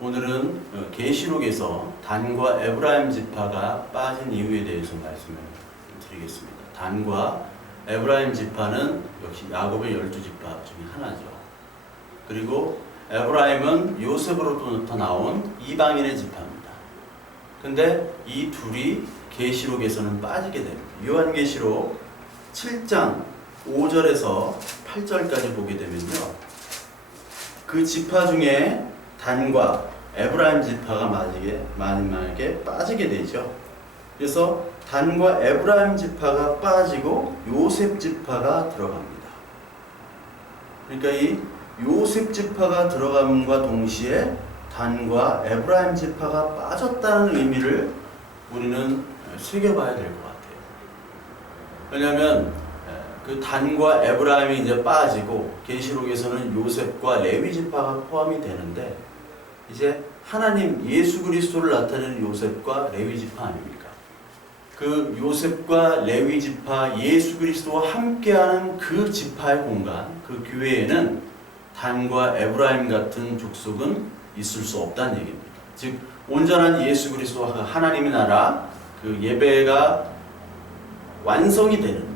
오늘은 계시록에서 단과 에브라임 지파가 빠진 이유에 대해서 말씀을 드리겠습니다. 단과 에브라임 지파는 역시 야곱의 12지파 중에 하나죠. 그리고 에브라임은 요셉으로부터 나온 이방인의 지파입니다. 근데 이 둘이 계시록에서는 빠지게 됩니다. 요한계시록 7장 5절에서 8절까지 보게 되면요, 그 지파 중에 단과 에브라임 지파가 마지막에 빠지게 되죠. 그래서 단과 에브라임 지파가 빠지고 요셉 지파가 들어갑니다. 그러니까 이 요셉 지파가 들어감과 동시에 단과 에브라임 지파가 빠졌다는 의미를 우리는 새겨봐야 될 것 같아요. 왜냐하면 그 단과 에브라임이 이제 빠지고 계시록에서는 요셉과 레위 지파가 포함이 되는데, 이제 하나님 예수 그리스도를 나타내는 요셉과 레위 지파 아닙니까? 그 요셉과 레위 지파, 예수 그리스도와 함께하는 그 지파의 공간, 그 교회에는 단과 에브라임 같은 족속은 있을 수 없다는 얘기입니다. 즉 온전한 예수 그리스도와 하나님의 나라, 그 예배가 완성이 되는,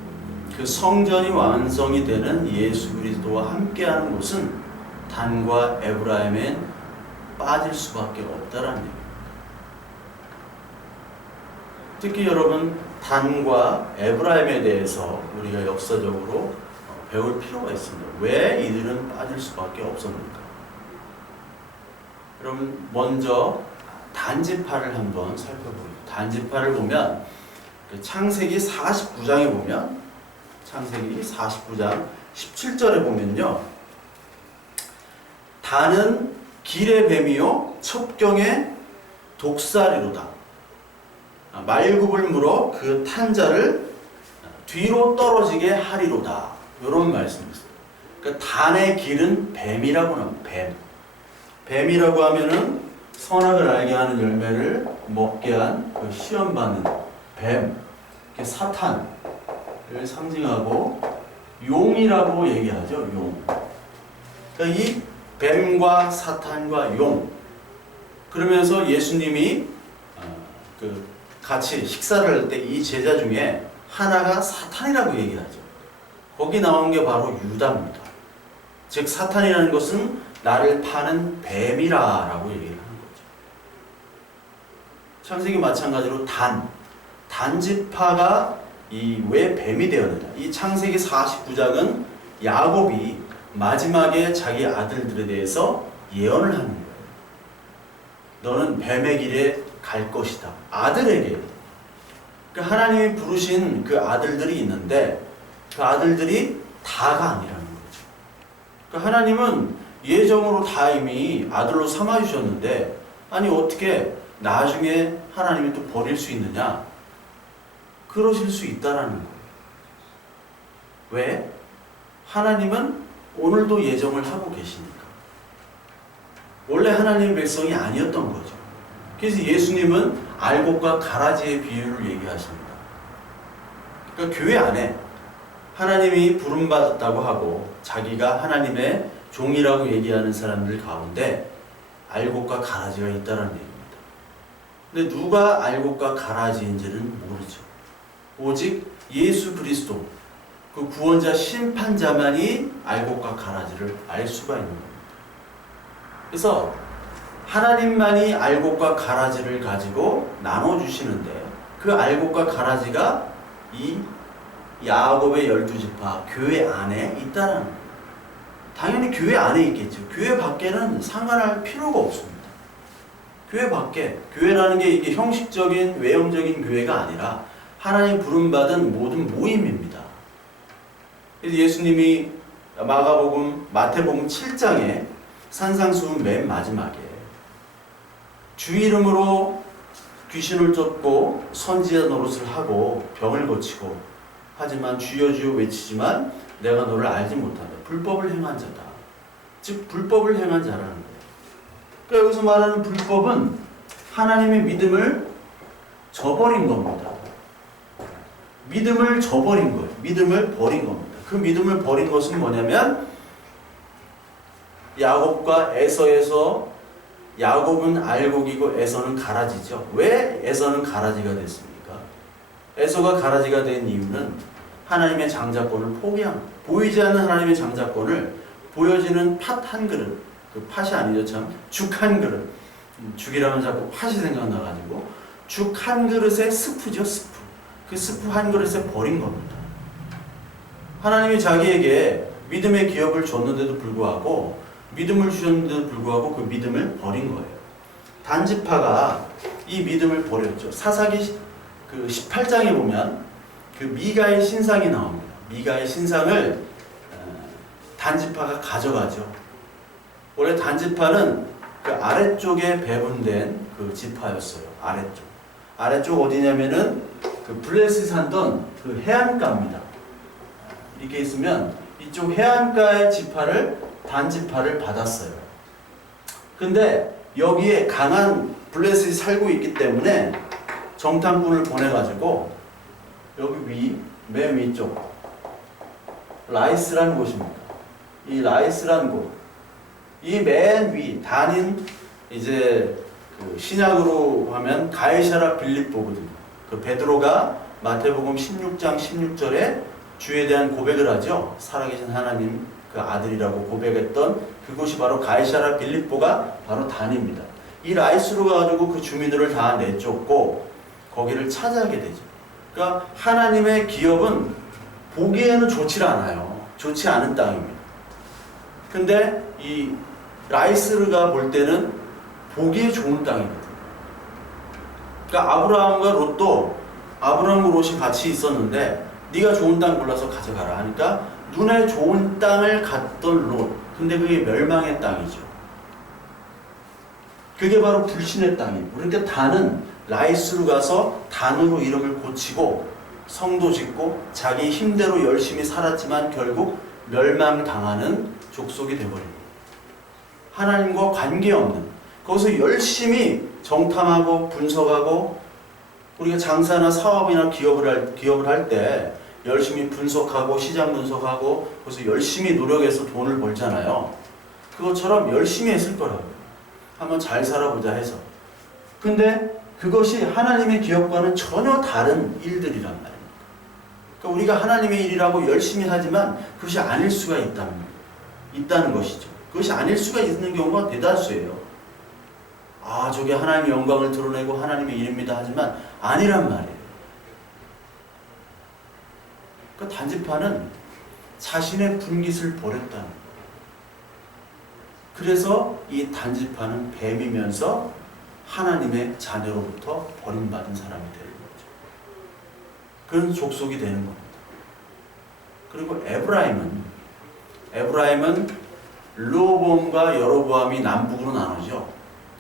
그 성전이 완성이 되는 예수 그리스도와 함께하는 곳은 단과 에브라임엔 빠질 수밖에 없다라는 얘기입니다. 특히 여러분, 단과 에브라임에 대해서 우리가 역사적으로 배울 필요가 있습니다. 왜 이들은 빠질 수밖에 없었는가? 여러분, 먼저 단지파를 한번 살펴보겠습니다. 단지파를 보면 창세기 49장에 보면, 창세기 49장 17절에 보면요, 단은 길의 뱀이요 첩경의 독사리로다. 말굽을 물어 그 탄자를 뒤로 떨어지게 하리로다. 이런 말씀이 있어요. 그러니까 단의 길은 뱀이라고 합니다. 뱀이라고 하면은 선악을 알게 하는 열매를 먹게 한 그 시험받는 뱀, 사탄을 상징하고 용이라고 얘기하죠. 용. 그러니까 이 뱀과 사탄과 용. 그러면서 예수님이 같이 식사를 할 때 이 제자 중에 하나가 사탄이라고 얘기하죠. 거기 나온 게 바로 유다입니다. 즉 사탄이라는 것은 나를 파는 뱀이라고 얘기를 하는 거죠. 창세기 마찬가지로 단지파가 왜 뱀이 되었느냐. 이 창세기 49장은 야곱이 마지막에 자기 아들들에 대해서 예언을 하는 거예요. 너는 뱀의 길에 갈 것이다. 아들에게. 그러니까 하나님이 부르신 그 아들들이 있는데 그 아들들이 다가 아니라는 거죠. 그러니까 하나님은 예정으로 다 이미 아들로 삼아주셨는데, 아니 어떻게 나중에 하나님이 또 버릴 수 있느냐? 그러실 수 있다라는 거예요. 왜? 하나님은 오늘도 예정을 하고 계시니까. 원래 하나님의 백성이 아니었던 거죠. 그래서 예수님은 알곡과 가라지의 비유를 얘기하십니다. 그러니까 교회 안에 하나님이 부름받았다고 하고 자기가 하나님의 종이라고 얘기하는 사람들 가운데 알곡과 가라지가 있다는 얘기입니다. 근데 누가 알곡과 가라지인지는 모르죠. 오직 예수 그리스도, 그 구원자 심판자만이 알곡과 가라지를 알 수가 있는 겁니다. 그래서 하나님만이 알곡과 가라지를 가지고 나눠주시는데, 그 알곡과 가라지가 이 야곱의 12지파 교회 안에 있다는 거예요. 당연히 교회 안에 있겠죠. 교회 밖에는 상관할 필요가 없습니다. 교회 밖에, 교회라는 게 이게 형식적인 외형적인 교회가 아니라 하나님 부름받은 모든 모임입니다. 그래서 예수님이 마태복음 7장에 산상수훈 맨 마지막에 주 이름으로 귀신을 쫓고 선지자 노릇을 하고 병을 고치고 하지만 주여 주여 외치지만 내가 너를 알지 못한다. 불법을 행한 자다. 즉 불법을 행한 자라는 거예요. 그러니까 여기서 말하는 불법은 하나님의 믿음을 저버린 겁니다. 믿음을 저버린 거예요. 믿음을 버린 겁니다. 그 믿음을 버린 것은 뭐냐면 야곱과 에서에서 야곱은 알곡이고 에서는 가라지죠. 왜 에서는 가라지가 됐습니까? 에서가 가라지가 된 이유는 하나님의 장자권을 포기한, 보이지 않는 하나님의 장자권을 보여지는 팥 한 그릇, 그 팥이 아니죠, 참, 죽 한 그릇, 죽이라면 자꾸 팥이 생각나가지고 죽 한 그릇에 스프죠, 스프. 그 스프 한 그릇에 버린 겁니다. 하나님이 자기에게 믿음의 기업을 줬는데도 불구하고, 믿음을 주셨는데도 불구하고 그 믿음을 버린 거예요. 단지파가 이 믿음을 버렸죠. 사사기 그 18장에 보면 그 미가의 신상이 나옵니다. 미가의 신상을 단지파가 가져가죠. 원래 단지파는 그 아래쪽에 배분된 그 지파였어요. 아래쪽. 아래쪽 어디냐면은 그 블레셋이 살던 그 해안가입니다. 이렇게 있으면 이쪽 해안가의 지파를 단지파를 받았어요. 근데 여기에 강한 블레셋이 살고 있기 때문에 정탐꾼을 보내가지고 여기 맨 위쪽 라이스라는 곳입니다. 이 라이스라는 곳, 이 맨 위 단인 이제 그 신약으로 하면 가이사라 빌립보거든요. 그 베드로가 마태복음 16장 16절에 주에 대한 고백을 하죠. 살아계신 하나님 그 아들이라고 고백했던 그곳이 바로 가이사라 빌립보가 바로 단입니다. 이 라이스로 가지고 그 주민들을 다 내쫓고 거기를 차지하게 되죠. 그러니까 하나님의 기업은 보기에는 좋지 않아요. 좋지 않은 땅입니다. 근데 이 라이스르가 볼 때는 보기에 좋은 땅이거든요. 그러니까 아브라함과 롯도, 아브라함과 롯이 같이 있었는데 네가 좋은 땅 골라서 가져가라 하니까 눈에 좋은 땅을 갔던 롯. 근데 그게 멸망의 땅이죠. 그게 바로 불신의 땅이고, 그러니까 단은 라이스로 가서 단으로 이름을 고치고 성도 짓고 자기 힘대로 열심히 살았지만 결국 멸망당하는 족속이 되어버립니다. 하나님과 관계없는, 거기서 열심히 정탐하고 분석하고, 우리가 장사나 사업이나 기업을 할 때 열심히 분석하고 시장 분석하고 거기서 열심히 노력해서 돈을 벌잖아요. 그것처럼 열심히 했을 거라고요. 한번 잘 살아보자 해서. 근데 그것이 하나님의 기업과는 전혀 다른 일들이란 말입니다. 그러니까 우리가 하나님의 일이라고 열심히 하지만 그것이 아닐 수가 있다는 것이죠. 그것이 아닐 수가 있는 경우가 대다수예요. 아, 저게 하나님의 영광을 드러내고 하나님의 일입니다 하지만 아니란 말이에요. 그러니까 단지파는 자신의 분깃을 버렸다는 거예요. 그래서 이 단지파는 뱀이면서 하나님의 자녀로부터 버림받은 사람이 되는 거죠. 그런 족속이 되는 겁니다. 그리고 에브라임은 르호보암과 여로보암이 남북으로 나누죠.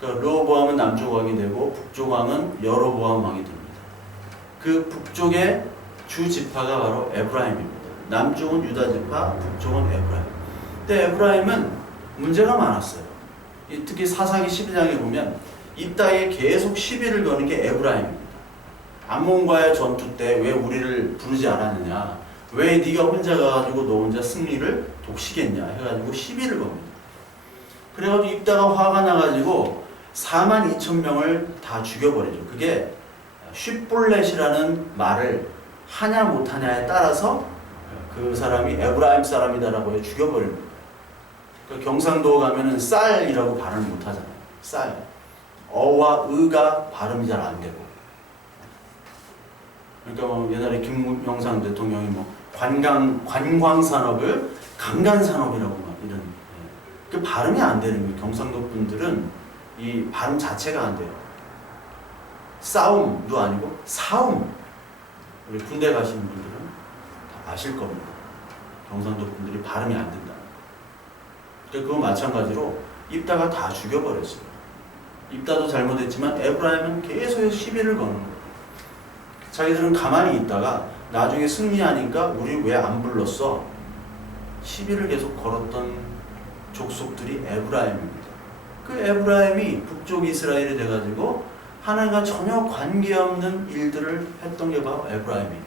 그러니까 르호보암은 남쪽 왕이 되고 북쪽 왕은 여로보암 왕이 됩니다. 그 북쪽의 주 지파가 바로 에브라임입니다. 남쪽은 유다 지파, 북쪽은 에브라임. 근데 에브라임은 문제가 많았어요. 특히 사사기 12장에 보면 이 땅에 계속 시비를 거는 게 에브라임입니다. 암몬과의 전투 때 왜 우리를 부르지 않았느냐, 왜 네가 혼자 가가지고 너 혼자 승리를 독시겠냐 해가지고 시비를 겁니다. 그래가지고 입다가 화가 나가지고 42,000명을 다 죽여버리죠. 그게 쉿볼렛이라는 말을 하냐 못하냐에 따라서 그 사람이 에브라임 사람이다라고 해 죽여버립니다. 그 경상도 가면은 쌀이라고 발음을 못하잖아요. 쌀. 어와 의가 발음이 잘 안 되고. 그러니까 뭐 옛날에 김영삼 대통령이 뭐 관광 산업을 강간 산업이라고 막 이런, 그 발음이 안 되는 거예요. 경상도 분들은 이 발음 자체가 안 돼요. 싸움도 아니고 사움. 우리 군대 가시는 분들은 다 아실 겁니다. 경상도 분들이 발음이 안 된다. 그거 마찬가지로 입다가 다 죽여버렸어요. 입다도 잘못했지만 에브라임은 계속 시비를 거는 거예요. 자기들은 가만히 있다가 나중에 승리하니까 우리 왜 안 불렀어? 시비를 계속 걸었던 족속들이 에브라임입니다. 그 에브라임이 북쪽 이스라엘이 돼가지고 하나님과 전혀 관계없는 일들을 했던 게 바로 에브라임이에요.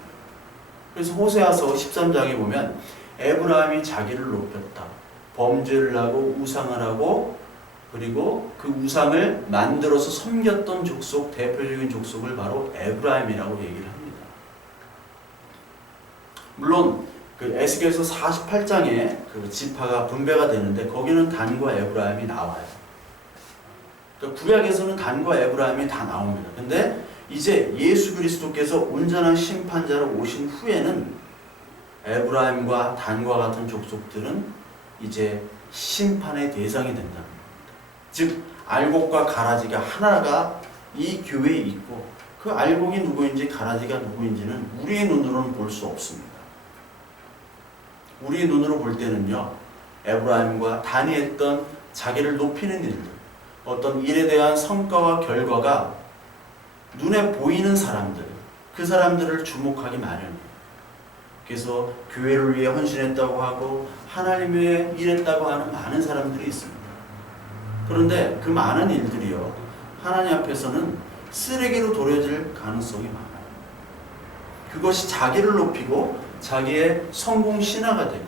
그래서 호세아서 13장에 보면 에브라임이 자기를 높였다. 범죄를 하고 우상을 하고 그리고 그 우상을 만들어서 섬겼던 족속, 대표적인 족속을 바로 에브라임이라고 얘기를 합니다. 물론 그 에스겔서 48장에 그 지파가 분배가 되는데 거기는 단과 에브라임이 나와요. 그러니까 구약에서는 단과 에브라임이 다 나옵니다. 근데 이제 예수 그리스도께서 온전한 심판자로 오신 후에는 에브라임과 단과 같은 족속들은 이제 심판의 대상이 된다는 겁니다. 즉 알곡과 가라지가 하나가 이 교회에 있고 그 알곡이 누구인지 가라지가 누구인지는 우리의 눈으로는 볼 수 없습니다. 우리의 눈으로 볼 때는요, 에브라임과 단이 했던 자기를 높이는 일들, 어떤 일에 대한 성과와 결과가 눈에 보이는 사람들, 그 사람들을 주목하기 마련이에요. 그래서 교회를 위해 헌신했다고 하고 하나님 위해 일했다고 하는 많은 사람들이 있습니다. 그런데 그 많은 일들이요, 하나님 앞에서는 쓰레기로 도려질 가능성이 많아요. 그것이 자기를 높이고 자기의 성공 신화가 되고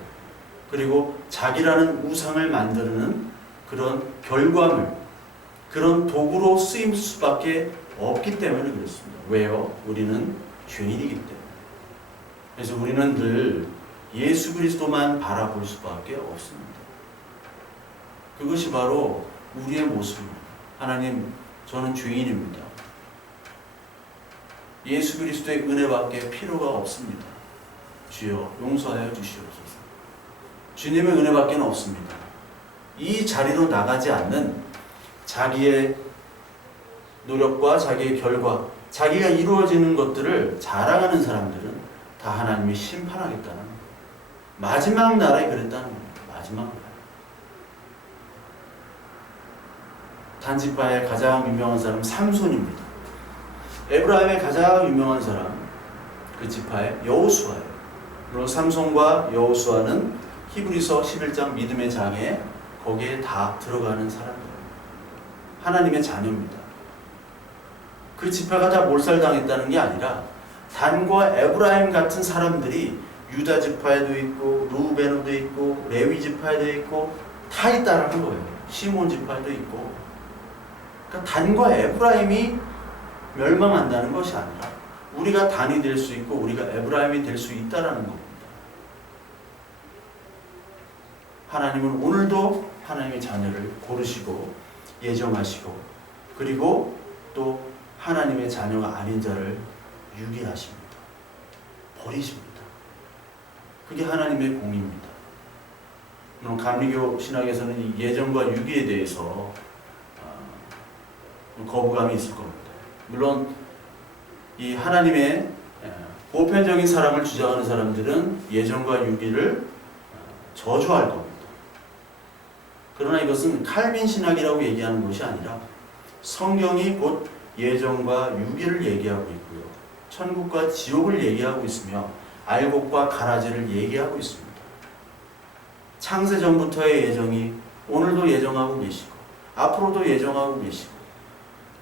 그리고 자기라는 우상을 만드는 그런 결과물, 그런 도구로 쓰임 수밖에 없기 때문에 그렇습니다. 왜요? 우리는 죄인이기 때문에. 그래서 우리는 늘 예수 그리스도만 바라볼 수밖에 없습니다. 그것이 바로 우리의 모습입니다. 하나님, 저는 죄인입니다. 예수 그리스도의 은혜밖에 필요가 없습니다. 주여 용서하여 주시옵소서. 주님의 은혜밖에 없습니다. 이 자리로 나가지 않는 자기의 노력과 자기의 결과, 자기가 이루어지는 것들을 자랑하는 사람들은 다 하나님이 심판하겠다는 거예요. 마지막 날에 그랬다는 겁니다. 마지막 날. 단지파의 가장 유명한 사람 삼손입니다. 에브라임의 가장 유명한 사람, 그 지파의 여호수아예요. 물론 삼손과 여호수아는 히브리서 11장 믿음의 장에 거기에 다 들어가는 사람들입니다. 하나님의 자녀입니다. 그 지파가 다 몰살당했다는 게 아니라 단과 에브라임 같은 사람들이 유다 지파에도 있고 루벤에도 있고 레위 지파에도 있고 다 있다라는 거예요. 시몬 지파에도 있고. 그러니까 단과 에브라임이 멸망한다는 것이 아니라 우리가 단이 될 수 있고 우리가 에브라임이 될 수 있다라는 겁니다. 하나님은 오늘도 하나님의 자녀를 고르시고 예정하시고 그리고 또 하나님의 자녀가 아닌 자를 유기하십니다. 버리십니다. 그게 하나님의 공입니다. 물론 감리교 신학에서는 이 예정과 유기에 대해서 거부감이 있을 겁니다. 물론 이 하나님의 보편적인 사랑을 주장하는 사람들은 예정과 유기를 저주할 겁니다. 그러나 이것은 칼빈 신학이라고 얘기하는 것이 아니라 성경이 곧 예정과 유기를 얘기하고 있고요. 천국과 지옥을 얘기하고 있으며 알곡과 가라지를 얘기하고 있습니다. 창세전부터의 예정이 오늘도 예정하고 계시고 앞으로도 예정하고 계시고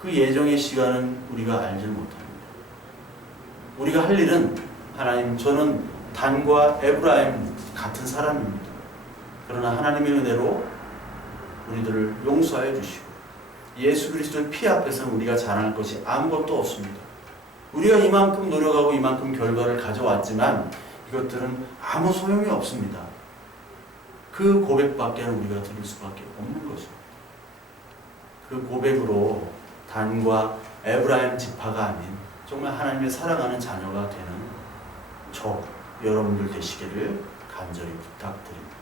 그 예정의 시간은 우리가 알지 못합니다. 우리가 할 일은 하나님, 저는 단과 에브라임 같은 사람입니다. 그러나 하나님의 은혜로 우리들을 용서하여 주시고 예수 그리스도의 피 앞에서는 우리가 자랑할 것이 아무것도 없습니다. 우리가 이만큼 노력하고 이만큼 결과를 가져왔지만 이것들은 아무 소용이 없습니다. 그 고백밖에는 우리가 들을 수밖에 없는 것입니다. 그 고백으로 단과 에브라임 지파가 아닌 정말 하나님의 사랑하는 자녀가 되는 저 여러분들 되시기를 간절히 부탁드립니다.